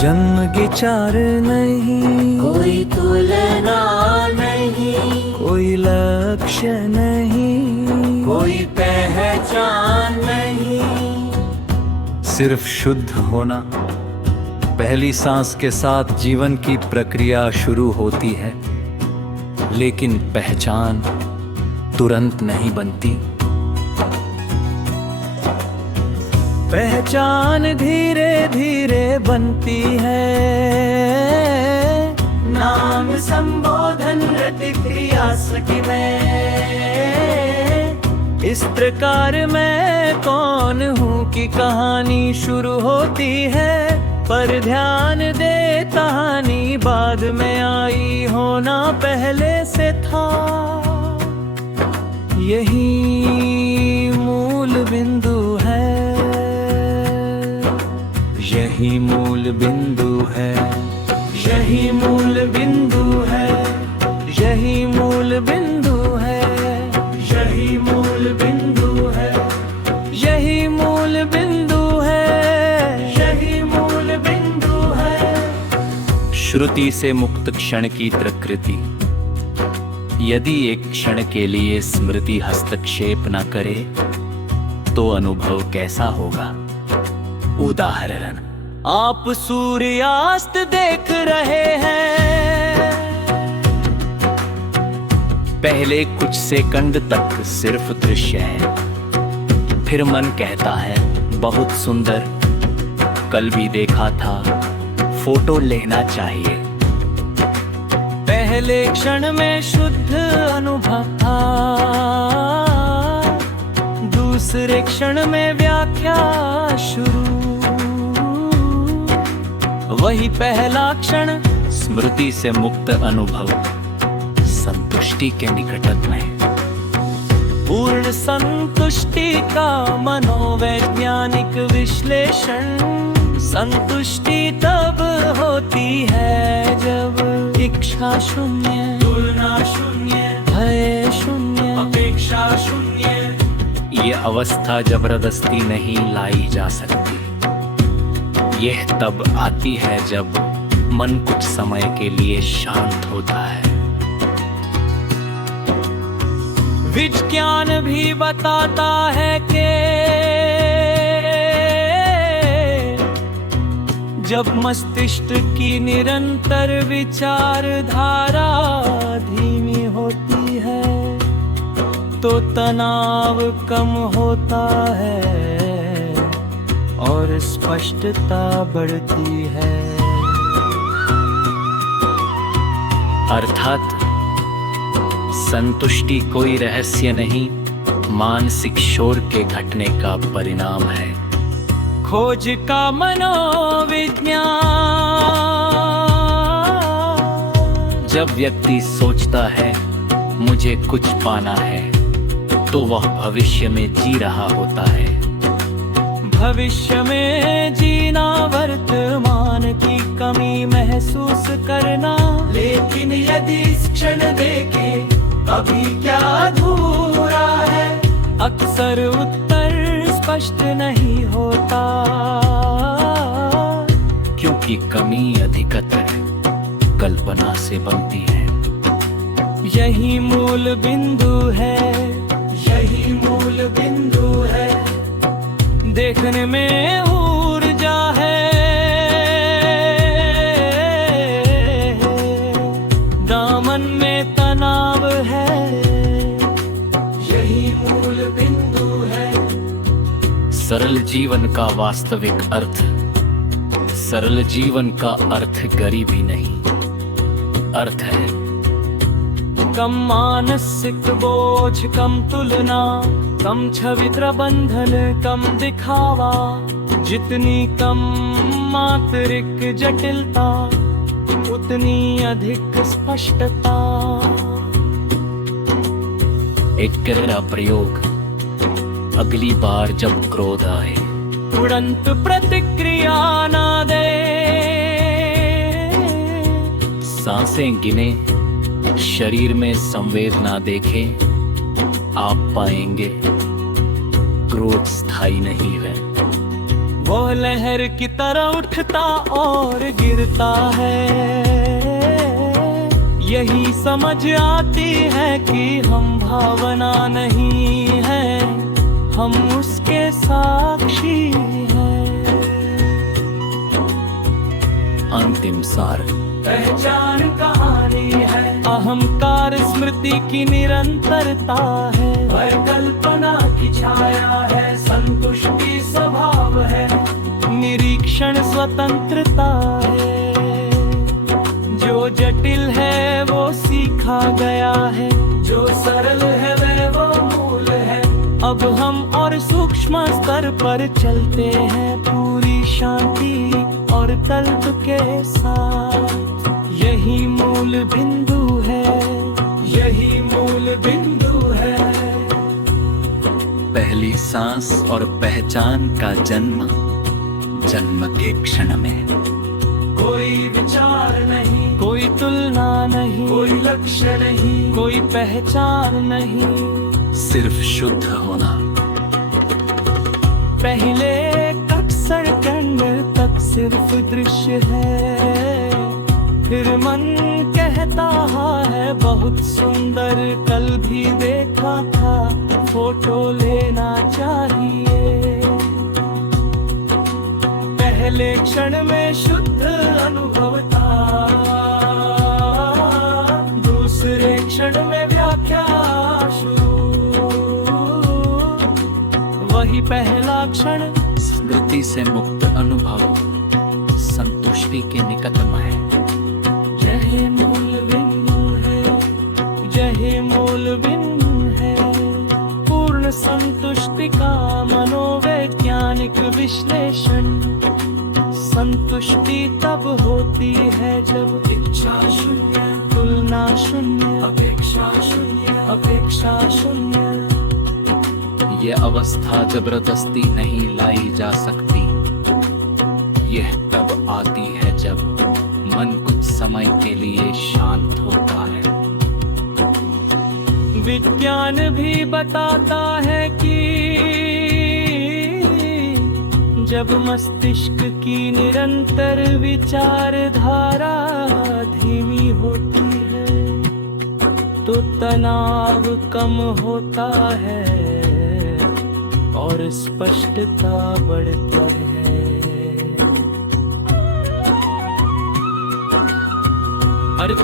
जन्म विचार नहीं, कोई तुलना नहीं, कोई लक्ष्य नहीं, कोई पहचान नहीं। सिर्फ शुद्ध होना। पहली सांस के साथ जीवन की प्रक्रिया शुरू होती है, लेकिन पहचान तुरंत नहीं बनती। पहचान धीरे धीरे बनती है। नाम संबोधन प्रतिक्रिया सके मैं, इस प्रकार मैं कौन हूँ की कहानी शुरू होती है। पर ध्यान दे कहानी बाद में आई, होना पहले से था। यही मूल बिंदु है, यही मूल बिंदु है, यही मूल बिंदु है, यही मूल बिंदु है, यही मूल बिंदु है, यही मूल बिंदु है, यही मूल बिंदु है। श्रुति से मुक्त क्षण की प्रकृति। यदि एक क्षण के लिए स्मृति हस्तक्षेप न करे तो अनुभव कैसा होगा? उदाहरण, आप सूर्यास्त देख रहे हैं। पहले कुछ सेकंड तक सिर्फ दृश्य है, फिर मन कहता है बहुत सुंदर, कल भी देखा था, फोटो लेना चाहिए। पहले क्षण में शुद्ध अनुभव था, दूसरे क्षण में व्याख्या शुरू। वही पहला क्षण स्मृति से मुक्त अनुभव, संतुष्टि के निकटतम है। पूर्ण संतुष्टि का मनोवैज्ञानिक विश्लेषण। संतुष्टि तब होती है जब इच्छा शून्य, तुलना शून्य, भय शून्य, अपेक्षा शून्य। ये अवस्था जबरदस्ती नहीं लाई जा सकती। यह तब आती है जब मन कुछ समय के लिए शांत होता है। विज्ञान भी बताता है कि जब मस्तिष्क की निरंतर विचारधारा धीमी होती है तो तनाव कम होता है और स्पष्टता बढ़ती है। अर्थात संतुष्टि कोई रहस्य नहीं, मानसिक शोर के घटने का परिणाम है। खोज का मनोविज्ञान। जब व्यक्ति सोचता है मुझे कुछ पाना है, तो वह भविष्य में जी रहा होता है। भविष्य में जीना वर्तमान की कमी महसूस करना। लेकिन यदि इस क्षण देखे अभी क्या अधूरा है, अक्सर उत्तर स्पष्ट नहीं होता, क्योंकि कमी अधिकतर कल्पना से बनती है। यही मूल बिंदु है, यही मूल बिंदु है। देखने में ऊर्जा है, दामन में तनाव है। यही मूल बिंदु है। सरल जीवन का वास्तविक अर्थ, सरल जीवन का अर्थ गरीबी नहीं, अर्थ है कम मानसिक बोझ, कम तुलना, कम छवि प्रबंधन, कम दिखावा। जितनी कम मात्रिक जटिलता, उतनी अधिक स्पष्टता। एक गहरा प्रयोग। अगली बार जब क्रोध आए तुरंत प्रतिक्रिया ना दे। सांसें गिने, शरीर में संवेदना देखे, आप पाएंगे क्रोध स्थायी नहीं है, वो लहर की तरह उठता और गिरता है। यही समझ आती है कि हम भावना नहीं है, हम उसके साक्षी हैं। अंतिम सार पहचान कहानी है, अहंकार स्मृति की निरंतरता है। भय कल्पना की छाया है, संतुष्टि स्वभाव है। निरीक्षण स्वतंत्रता है, जो जटिल है वो सीखा गया है, जो सरल है वह वो मूल है। अब हम और सूक्ष्म स्तर पर चलते हैं पूरी शांति और कल्प के साथ। यही मूल बिंदु है, यही मूल बिंदु है। पहली सांस और पहचान का जन्म जन्म के क्षण में। कोई विचार नहीं, कोई तुलना नहीं, कोई लक्ष्य नहीं, कोई पहचान नहीं, सिर्फ शुद्ध होना। पहले सेकंड तक सिर्फ दृश्य है, फिर मन कहता है बहुत सुंदर, कल भी देखा था, फोटो लेना चाहिए। पहले क्षण में शुद्ध अनुभव था, दूसरे क्षण में व्याख्या शुरू। वही पहला क्षण स्मृति से मुक्त अनुभव, संतुष्टि के निकटतम है। यही मूल बिंदु है, यही मूल बिंदु है। पूर्ण संतुष्टि का मनोवैज्ञानिक विश्लेषण। संतुष्टि तब होती है जब इच्छा शून्य, तुलना शून्य, अपेक्षा शून्य, अपेक्षा शून्य। ये अवस्था जबरदस्ती नहीं लाई जा सकती। यह तब आती है जब मन कुछ समय के लिए शांत होता है। विज्ञान भी बताता है कि जब मस्तिष्क की निरंतर विचारधारा धीमी होती है तो तनाव कम होता है और स्पष्टता बढ़ता है। अर्थ